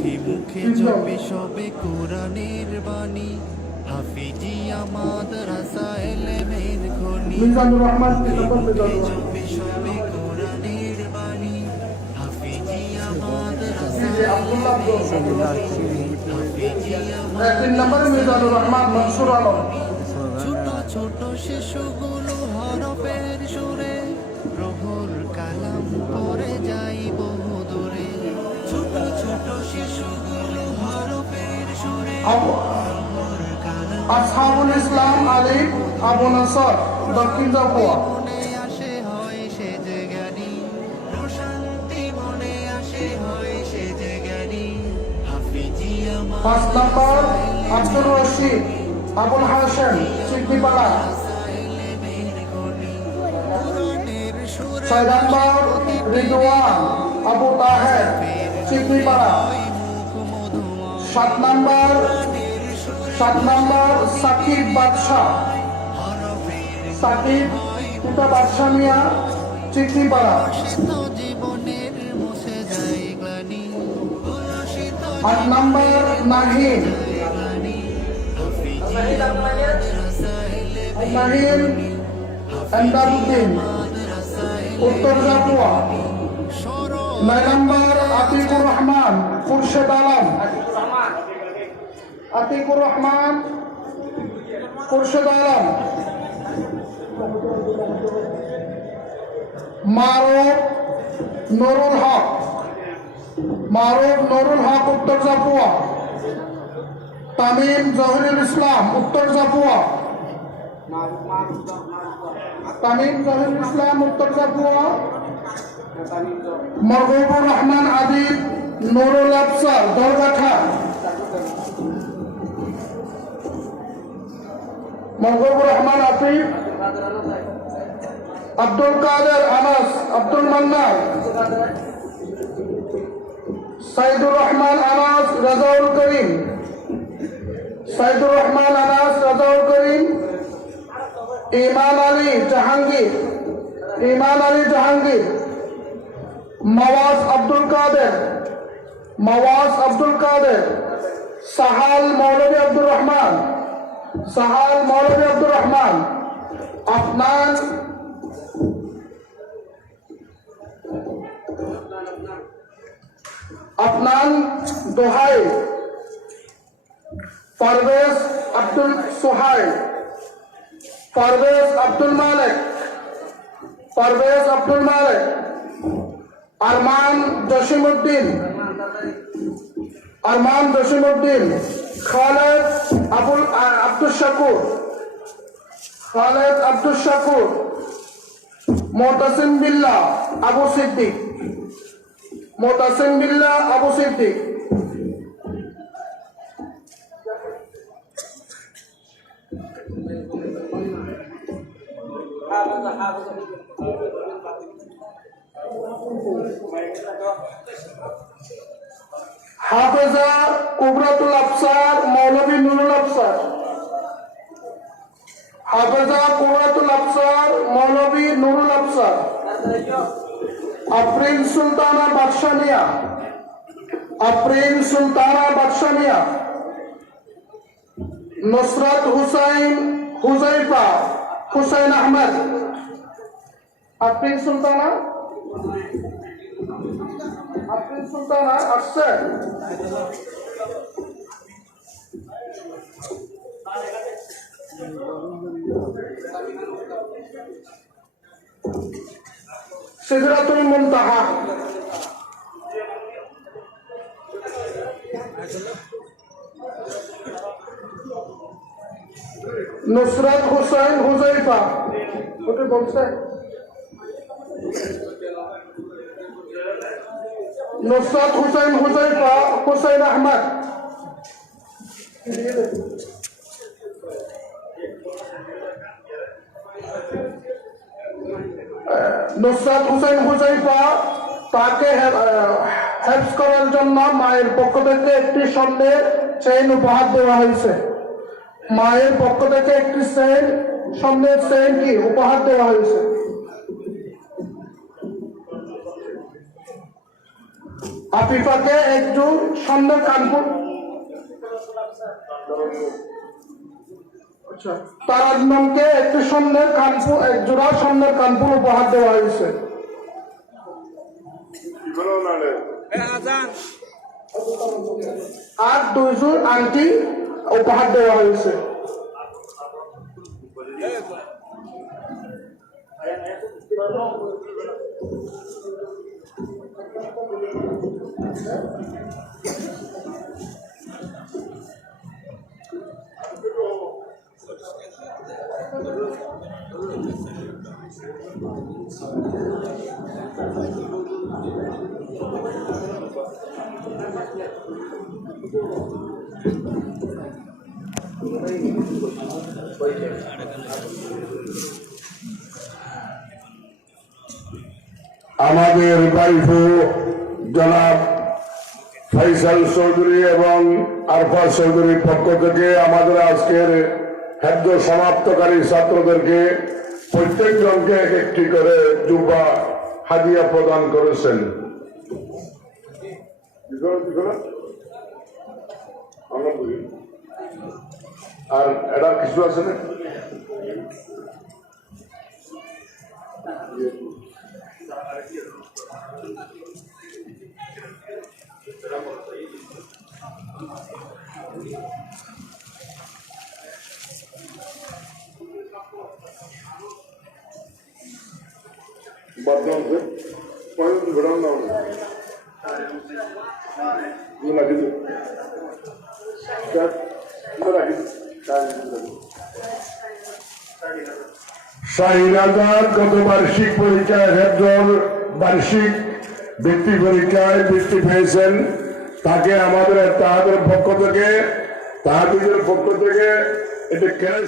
মুখে মুখে জপে সবে কোরআনের বাণী। হাফিজি আমাদ রাসা এলেমের খনি। মিজানুর রহমান জপে সবে কোরআনের বাণী। হাফিজি আমাদ রাসা যে আব্দুল্লাহ আব্দুল হাফিজি আমাদ এক তিন নম্বরে মিজানুর রহমান মনসুর আলম ছোট ছোট শিশুগুলো হরফের সুরে আসহাবুল ইসলাম আলী আবু নাসর, দক্ষিণ জাপুয়া পাঁচ নম্বর, আব্দুর রশিদ, আবুল হাসেম সিদ্দিপাড়া ছয় নম্বর, রিদওয়ান, আবু তাহের সিদ্দিপাড়া সাত নম্বর সাত নম্বর সাকিব বাদশাহ। সাকিব, পিতা বাদশাহ মিয়া চিকনিপাড়া আট নম্বর রাসাইলে নাহিম এন্দারুদ্দিন উত্তর জাপুয়া নয় নম্বর আতিকুর রহমান, খুরশেদ আলম। আতিকুর রহমান, খুরশেদ আলম। মারুফ নুরুল হক। মারুফ নুরুল হক উত্তর জাপুয়া তামিম জহিরুল ইসলাম উত্তর জাপুয়া তামিম জহিরুল ইসলাম উত্তর জাপুয়া মরহুবুর রহমান আদিব নুরুল আফসার, দরগাঠা। মরহুবুর রহমান আতিফ আব্দুল কাদের আনাস, আব্দুল মান্নান সাইদুর রহমান আনাস, রাজাউল করিম, সাইদুর রহমান আনাস, রাজাউল করিম ইমান আলী জাহাঙ্গীর ইমান আলী জাহাঙ্গীর নওয়াজ আব্দুল কাদের নওয়াজ আব্দুল কাদের, সাহাল মৌলভী আব্দুর রহমান সাহাল মৌলভী আব্দুর রহমান, আফনান। আফনান দোহাই পারভেজ আব্দুল সোহাই পারভেজ আব্দুল মালিক পারভেজ আব্দুল মালিক, আরমান জসিমউদ্দিন আরমান জসিমউদ্দিন। খালেদ আবুল আব্দুল শাকুর। খালেদ আব্দুল শাকুর। মোতাসিম বিল্লাহ আবু সিদ্দিক। মোতাসিম বিল্লাহ আবু সিদ্দিক। হাফেজা কুবরাতুল আফসার, মৌলভী নুরুল আফসার। হাফেজা কুবরাতুল আফসার, মৌলভী নুরুল আফসার। আফরিন সুলতানা বাদশানিয়া। আফরিন সুলতানা বাদশানিয়া। নুসরাত হুসাইন হুজাইফা, হুসাইন আহমেদ। আফরিন সুলতানা? আফরিন সুলতানা আসছে সিদরাতুল মুনতাহা নুসরাত হুসাইন হুজাইফা ওটা বলছে নুসরাত হুসাইন হুজাইফা, হুসাইন আহমদ। নুসরাত হুসাইন হুজাইফা তাকে হেল্প করার জন্য মায়ের পক্ষ থেকে একটি স্বর্ণের চেইন উপহার দেওয়া হয়েছে। মায়ের পক্ষ থেকে একটি চেইন স্বর্ণের চেইন কি? উপহার দেওয়া হয়েছে। আফিফাকে একজন স্বর্ণের কানপুর তারান্নমকে একটি স্বর্ণের কানপুর এক জোড়া কানপুর উপহার দেওয়া হয়েছে। আর দুইজন আংটি উপহার দেওয়া হয়েছে। আমাদের বাইফু জনাব ফৈসাল চৌধুরী এবং আরফা চৌধুরীর পক্ষ থেকে আমাদের আজকের খাদ্য সমাপ্তকারী ছাত্রদেরকে প্রত্যেকজনকে এক একটি করে জুব্বা হাদিয়া প্রদান করেছেন। আর এটা কিছু আছে না? Badam se, বার্ষিক পরীক্ষায় একজন বার্ষিক বৃত্তি পরীক্ষায় বৃত্তি পেয়েছেন। তাকে আমাদের তাহাদের পক্ষ থেকে তাহাদের পক্ষ থেকে এটা ক্যাশ